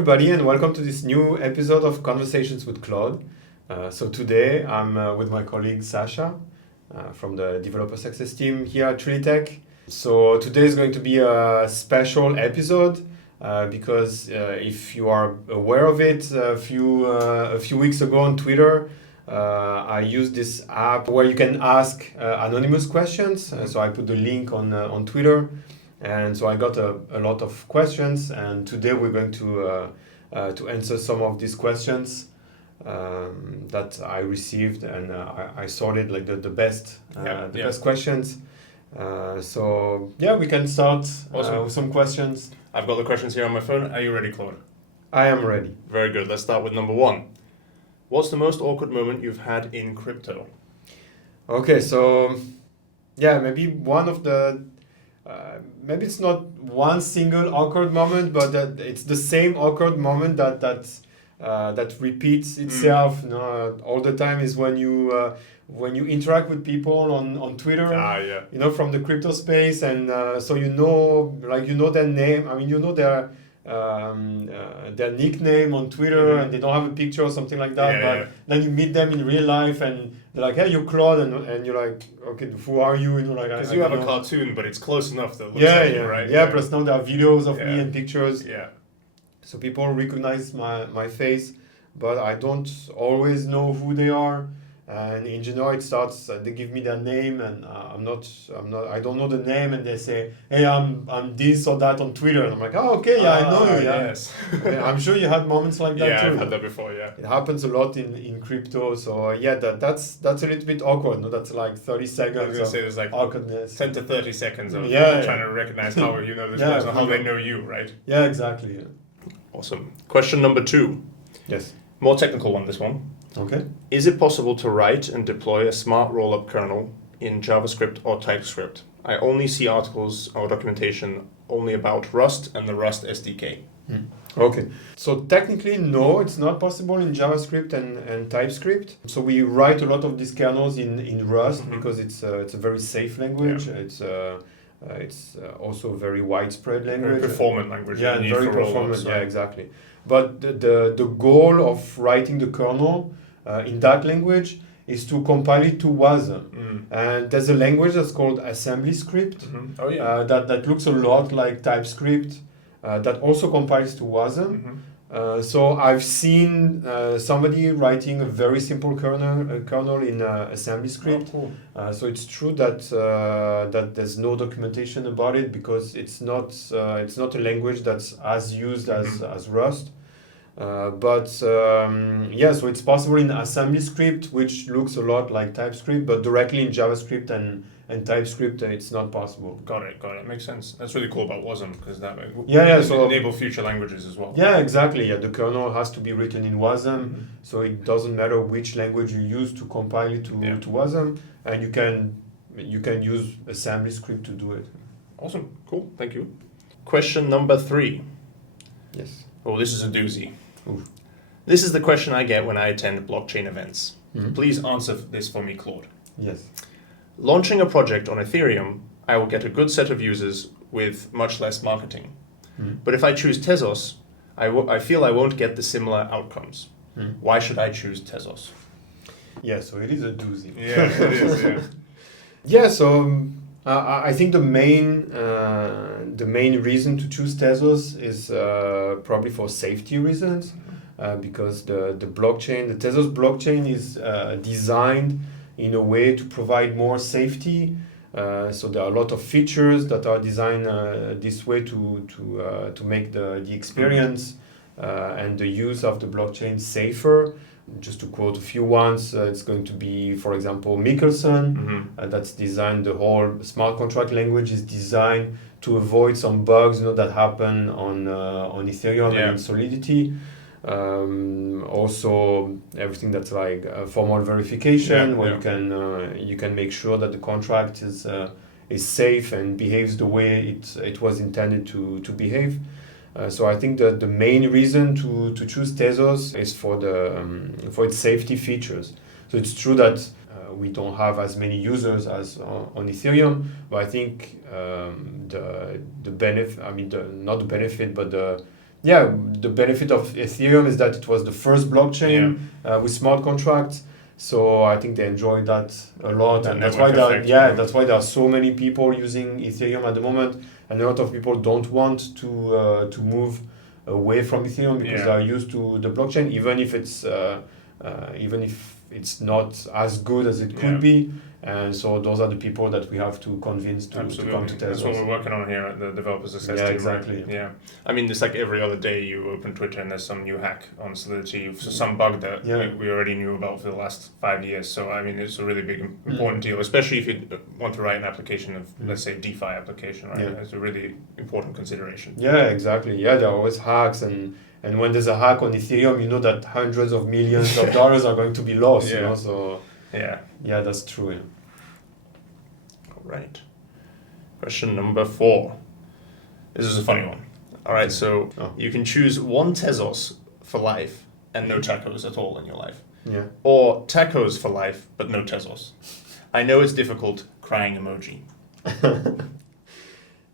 everybody, and welcome to this new episode of Conversations with Claude. So today I'm with my colleague Sasha from the developer success team here at Trilitech. So today is going to be a special episode because if you are aware of it, a few weeks ago on Twitter, I used this app where you can ask anonymous questions. So I put the link on Twitter. And so I got a lot of questions, and today we're going to answer some of these questions that I received, and I sorted like the best best questions. So we can start with some questions. I've got the questions here on my phone. Are you ready, Claude? I am ready. Very good. Let's start with number one. What's the most awkward moment you've had in crypto? Okay, so maybe one of the maybe it's not one single awkward moment, but that it's the same awkward moment that repeats itself all the time is when you interact with people on Twitter, from the crypto space, and so you know their name. I mean, you know their nickname on Twitter, and they don't have a picture or something like that. Then you meet them in real life, and they're like, "Hey, you're Claude," and you're like, "Okay, who are you?" Because you have a cartoon, but it's close enough that it looks like you, right? Yeah. Plus now there are videos of me and pictures. Yeah. So people recognize my face, but I don't always know who they are. And in general, it starts. They give me their name, and I don't know the name, and they say, "Hey, I'm this or that on Twitter," and I'm like, "Oh, okay, I know you." Yeah. Yes. Okay, I'm sure you had moments like that too. Yeah, I've had that before. Yeah. It happens a lot in crypto, so that's a little bit awkward. No, that's like 30 seconds. I was gonna say there's like awkwardness. 10 to 30 seconds of trying to recognize how you know this person, how they know you, right? Yeah, exactly. Yeah. Awesome. Question number 2. Yes. More technical one. This one. Okay. Is it possible to write and deploy a smart rollup kernel in JavaScript or TypeScript? I only see articles or documentation only about Rust and the Rust SDK. Okay. So technically, no, it's not possible in JavaScript and TypeScript. So we write a lot of these kernels in Rust because it's a very safe language. Yeah. It's also a very widespread language. Very performant language. Yeah, very performant. Yeah, exactly. But the goal of writing the kernel in that language is to compile it to WASM. And there's a language that's called assembly script that looks a lot like TypeScript that also compiles to WASM. So I've seen somebody writing a very simple kernel in assembly script. Oh, cool. So it's true that there's no documentation about it because it's not a language that's as used as Rust. So it's possible in assembly script, which looks a lot like TypeScript, but directly in JavaScript and TypeScript, it's not possible. Got it. Makes sense. That's really cool about WASM because that so enable future languages as well. Yeah, exactly. Yeah, the kernel has to be written in WASM, so it doesn't matter which language you use to compile it to WASM, and you can use assembly script to do it. Awesome. Cool. Thank you. Question number 3. Yes. Oh, this is a doozy. Oof. This is the question I get when I attend blockchain events. Please answer this for me, Claude. Yes. Launching a project on Ethereum, I will get a good set of users with much less marketing. But if I choose Tezos, I feel I won't get the similar outcomes. Why should I choose Tezos? Yeah, so it is a doozy. Yeah, it is. Yeah. Yeah, so I think the main reason to choose Tezos is probably for safety reasons, because the Tezos blockchain is designed in a way to provide more safety. So there are a lot of features that are designed this way to make the experience and the use of the blockchain safer. Just to quote a few ones, it's going to be, for example, Michelson. That's designed, the whole smart contract language is designed to avoid some bugs that happen on Ethereum and in Solidity. Also, everything that's like formal verification, where you can make sure that the contract is safe and behaves the way it was intended to behave. So I think that the main reason to choose Tezos is for its safety features. So it's true that we don't have as many users as on Ethereum, but I think the benefit, not the benefit, but yeah, the benefit of Ethereum is that it was the first blockchain with smart contracts. So I think they enjoyed that a lot, That and that's why network effect, that's why there are so many people using Ethereum at the moment, and a lot of people don't want to move away from Ethereum because they are used to the blockchain, even if it's not as good as it could be. And so those are the people that we have to convince to come to Tezos. That's what we're working on here at the developer success team. Exactly. Right? Yeah. I mean, it's like every other day you open Twitter and there's some new hack on Solidity, some bug that we already knew about for the last 5 years. So, I mean, it's a really big, important deal, especially if you want to write an application of, let's say, DeFi application, right? It's a really important consideration. Yeah, exactly. Yeah, there are always hacks, and when there's a hack on Ethereum, you know that hundreds of millions of dollars are going to be lost, you know, so... Yeah, that's true. All right. Question number 4. This is a funny one. All right, so you can choose one Tezos for life and no tacos at all in your life. Yeah. Or tacos for life, but no Tezos. I know it's difficult, crying emoji.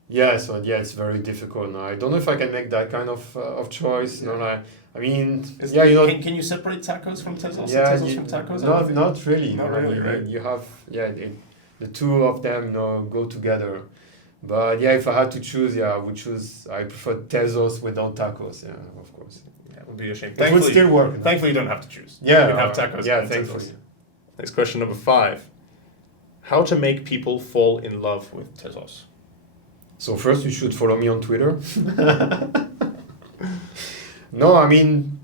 It's very difficult. No, I don't know if I can make that kind of choice. You know, I mean, Can you separate tacos from Tezos? Yeah, Tezos from tacos? Not really. Not really, right? You have, the two of them, go together. But if I had to choose, I prefer Tezos without tacos. Yeah, of course. Yeah, it would be a shame. It would still work. Thankfully, you don't have to choose. Yeah, you can have tacos. Yeah, thankfully. Next question, number 5. How to make people fall in love with Tezos? So first, you should follow me on Twitter. No, I mean,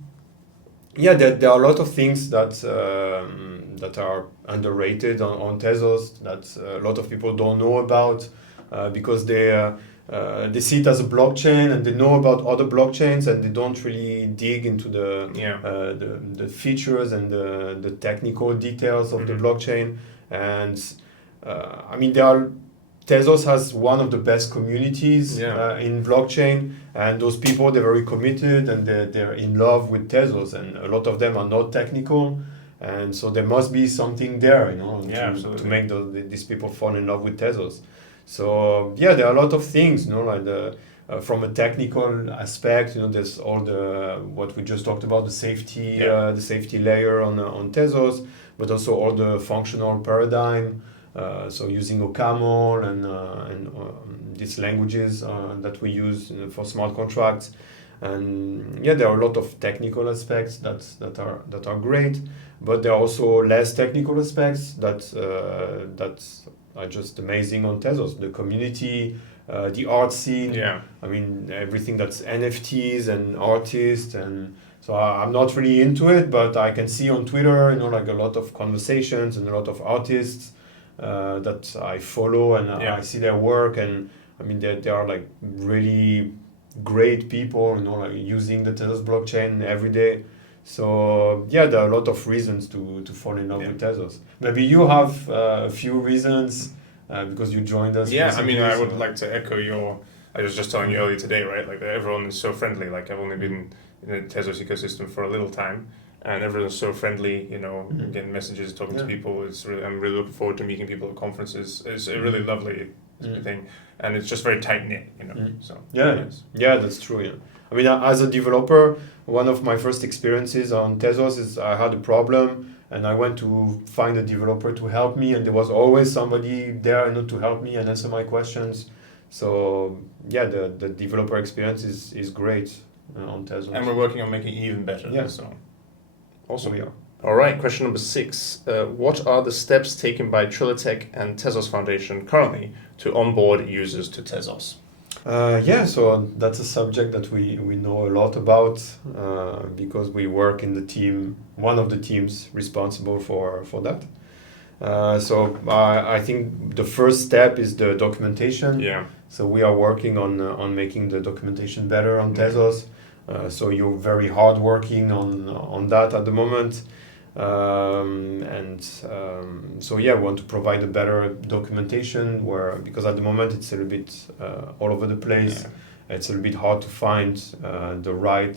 there are a lot of things that are underrated on Tezos that a lot of people don't know about because they see it as a blockchain and they know about other blockchains and they don't really dig into the features and the technical details of the blockchain. And I mean, Tezos has one of the best communities in blockchain, and those people, they're very committed and they're in love with Tezos, and a lot of them are not technical, and so there must be something there, to make these people fall in love with Tezos. So there are a lot of things, like from a technical aspect, there's all what we just talked about, the safety layer on Tezos, but also all the functional paradigm. So using OCaml and these languages that we use for smart contracts, and there are a lot of technical aspects that are great, but there are also less technical aspects that are just amazing on Tezos. The community, the art scene. I mean, everything that's NFTs and artists, and so I'm not really into it, but I can see on Twitter, like a lot of conversations and a lot of artists that I follow, and I see their work, and I mean they are like really great people, like using the Tezos blockchain every day. So there are a lot of reasons to fall in love with Tezos. Maybe you have a few reasons because you joined us. I mean, I would like to echo I was just telling you earlier today, right? Like everyone is so friendly. Like I've only been in the Tezos ecosystem for a little time. And everyone's so friendly, getting messages, talking to people. I'm really looking forward to meeting people at conferences. It's a really lovely thing, and it's just very tight knit, So that's true. Yeah, I mean, as a developer, one of my first experiences on Tezos is I had a problem, and I went to find a developer to help me, and there was always somebody there, to help me and answer my questions. So the developer experience is great on Tezos, and we're working on making it even better. Yeah. So. Awesome. We are. All right, question number 6. What are the steps taken by Trilitech and Tezos Foundation currently to onboard users to Tezos? So that's a subject that we know a lot about because we work in the team, one of the teams responsible for that. So I think the first step is the documentation. So we are working on making the documentation better on Tezos. So you're very hard working on that at the moment, so we want to provide a better documentation because at the moment it's a little bit all over the place. It's a little bit hard to find the right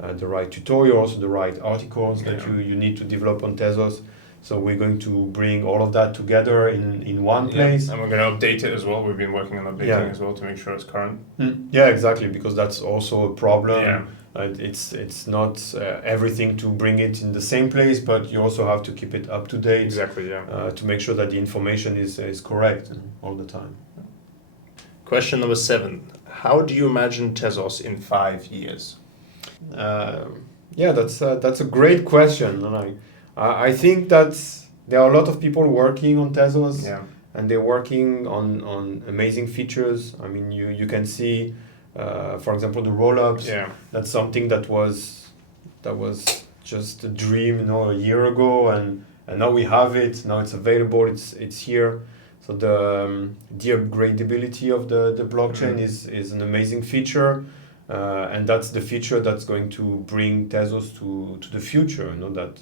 tutorials, the right articles that you need to develop on Tezos. So we're going to bring all of that together in one place. And we're going to update it as well. We've been working on updating as well to make sure it's current. Yeah, exactly, because that's also a problem. Yeah. It's not everything to bring it in the same place, but you also have to keep it up to date. Exactly, yeah. To make sure that the information is correct all the time. Question number 7. How do you imagine Tezos in 5 years? Yeah, that's a great question. And I think that there are a lot of people working on Tezos, and they're working on amazing features. I mean, you can see, for example, the rollups. Yeah. That's something that was just a dream, a year ago, and now we have it. Now it's available. It's here. So the upgradability of the blockchain is an amazing feature. And that's the feature that's going to bring Tezos to the future. That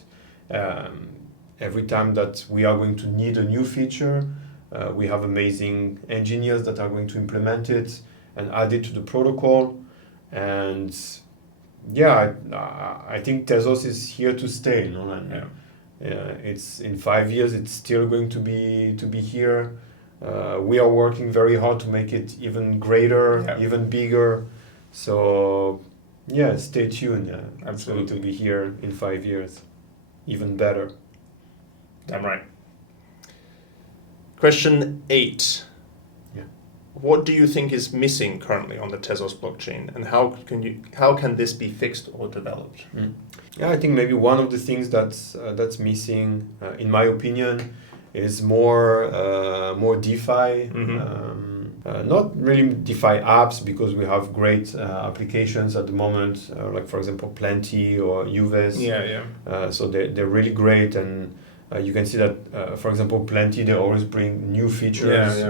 every time that we are going to need a new feature, we have amazing engineers that are going to implement it and add it to the protocol. And I think Tezos is here to stay. It's in 5 years. It's still going to be here. We are working very hard to make it even greater, even bigger. So, stay tuned. Absolutely. It's going to be here in 5 years, even better. Damn right. Question 8. Yeah. What do you think is missing currently on the Tezos blockchain, and how can this be fixed or developed? Yeah, I think maybe one of the things that's missing, in my opinion, is more DeFi. Not really DeFi apps, because we have great applications at the moment, like for example Plenty or Uves. So they're really great, and you can see that for example Plenty, they always bring new features,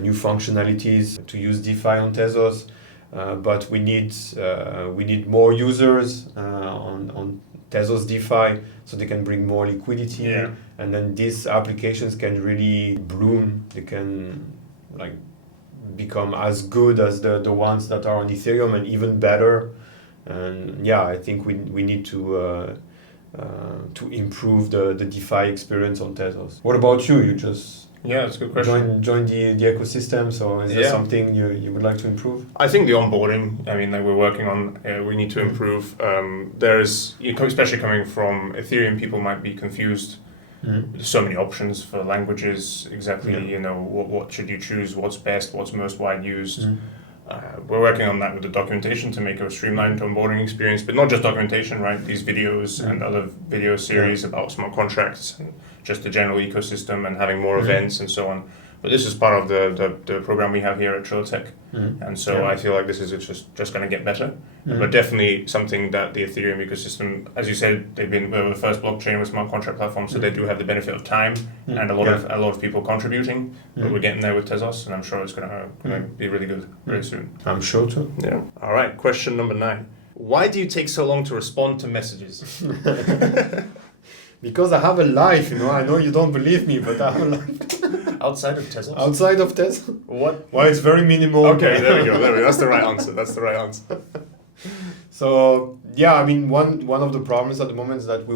new functionalities to use DeFi on Tezos. But we need more users on Tezos DeFi, so they can bring more liquidity, and then these applications can really bloom. They can become as good as the ones that are on Ethereum, and even better. And I think we need to improve the DeFi experience on Tezos. What about you? You just that's a good question. Join the ecosystem. So is there something you would like to improve? I think the onboarding. I mean, that we're working on. We need to improve. There's, especially coming from Ethereum, people might be confused. There's so many options for languages. Exactly, what should you choose? What's best? What's most wide used? We're working on that with the documentation to make a streamlined onboarding experience, but not just documentation, right? These videos and other video series about smart contracts, and just the general ecosystem, and having more events and so on. But this is part of the program we have here at Triltech. And so I feel like this is just going to get better. But definitely something that the Ethereum ecosystem, as you said, they were the first blockchain with smart contract platform, so they do have the benefit of time and a lot of people contributing. But we're getting there with Tezos, and I'm sure it's going to be really good very soon. I'm sure too. Yeah. All right. Question number 9. Why do you take so long to respond to messages? Because I have a life, I know you don't believe me, but I have a life. Outside of Tezos? Outside of Tezos? What? Well, it's very minimal. Okay, there we go. That's the right answer. So, I mean, one of the problems at the moment is that we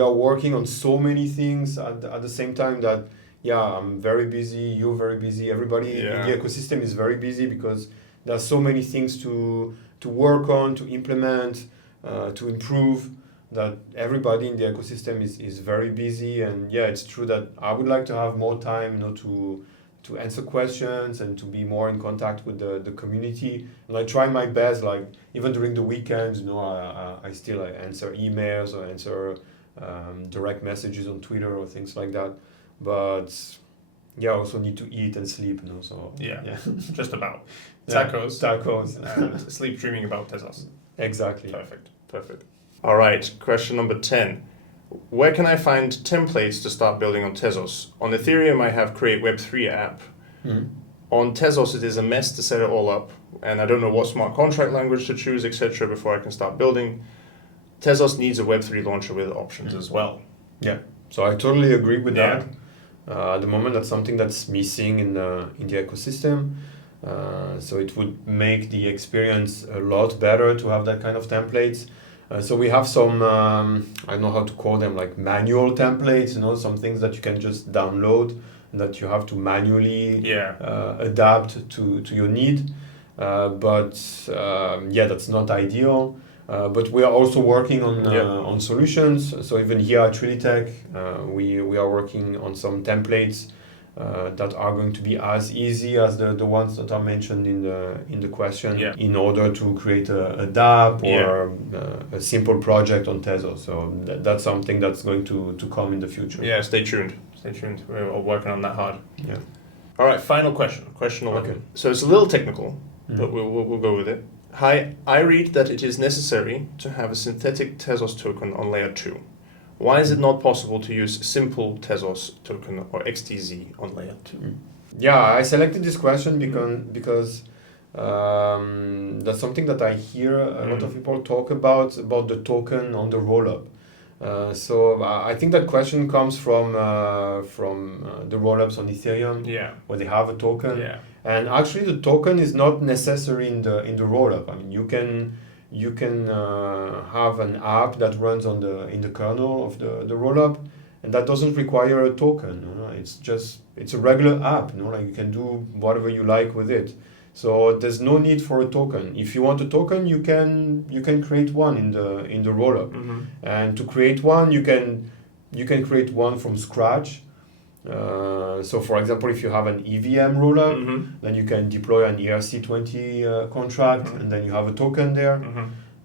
are working on so many things at the same time that, I'm very busy, you're very busy, everybody in the ecosystem is very busy, because there are so many things to work on, to implement, to improve, that everybody in the ecosystem is very busy. And it's true that I would like to have more time, to answer questions and to be more in contact with the community. And I try my best, like even during the weekends, I still answer emails or answer direct messages on Twitter or things like that. But I also need to eat and sleep, so just about tacos and sleep dreaming about Tezos. Exactly. Perfect. All right, question number 10. Where can I find templates to start building on Tezos? On Ethereum, I have Create Web3 app. On Tezos, it is a mess to set it all up, and I don't know what smart contract language to choose, etc. before I can start building. Tezos needs a Web3 launcher with options as well. Yeah, so I totally agree with that. At the moment, that's something that's missing in the ecosystem. So it would make the experience a lot better to have that kind of templates. So we have some, I don't know how to call them, like manual templates, some things that you can just download and that you have to manually adapt to your need. That's not ideal. But we are also working on solutions. So even here at Trilitech, we are working on some templates that are going to be as easy as the ones that are mentioned in the question, in order to create a DApp or a simple project on Tezos. So that's something that's going to come in the future. Yeah, stay tuned. We're all working on that hard. Yeah. All right, final question. Question 11. Okay. So it's a little technical, but we'll go with it. Hi, I read that it is necessary to have a synthetic Tezos token on layer 2. Why is it not possible to use simple Tezos token or XTZ on layer 2? Yeah, I selected this question because that's something that I hear a lot of people talk about the token on the rollup. So I think that question comes from the rollups on Ethereum, where they have a token. Yeah. And actually, the token is not necessary in the rollup. I mean, you can have an app that runs in the kernel of the rollup, and that doesn't require a token. It's a regular app. Like you can do whatever you like with it. So there's no need for a token. If you want a token, you can create one in the rollup. And to create one, you can create one from scratch. So for example, if you have an EVM rollup, then you can deploy an ERC20 contract, and then you have a token there.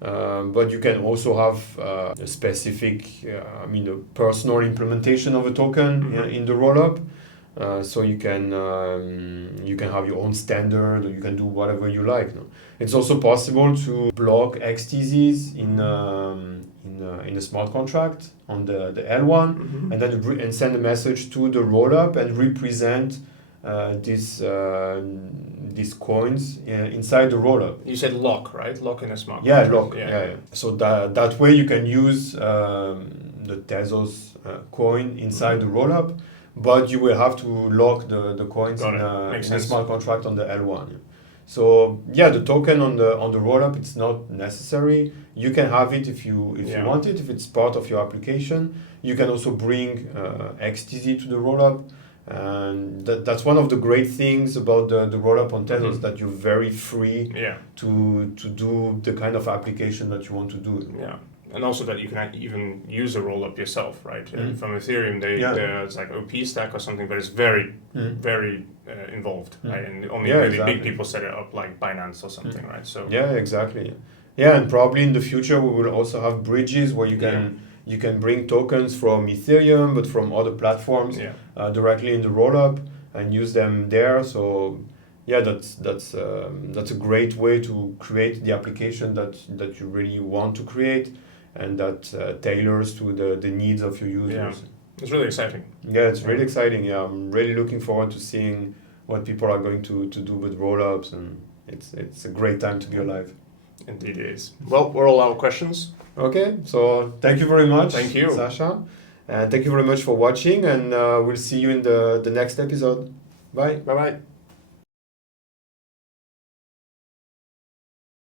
But you can also have a specific, a personal implementation of a token in the rollup. So you can have your own standard, or you can do whatever you like. It's also possible to block XTZs in a smart contract on the L1, and then send a message to the rollup and represent these coins inside the rollup. You said lock, right? Lock in a smart contract. Lock. Yeah. So that way you can use the Tezos coin inside the rollup, but you will have to lock the coins in a smart contract on the L1. So the token on the rollup, it's not necessary. You can have it if you want it, if it's part of your application. You can also bring XTZ to the rollup. And that's one of the great things about the rollup on Tezos, that you're very free to do the kind of application that you want to do. Yeah. And also that you can even use a rollup yourself, right? From Ethereum, there's like OP stack or something, but it's very, very involved, right? And only really big people set it up, like Binance or something, right? So exactly. Yeah, and probably in the future we will also have bridges where you can bring tokens from Ethereum, but from other platforms directly in the rollup and use them there. So that's a great way to create the application that you really want to create, and that tailors to the needs of your users. Yeah. It's really exciting. Yeah, it's really exciting. Yeah, I'm really looking forward to seeing what people are going to do with rollups, and it's a great time to be alive. Indeed it is. Well, we're all out of questions. Okay, so thank you very much. Thank you, Sasha. And thank you very much for watching, and we'll see you in the next episode. Bye. Bye-bye.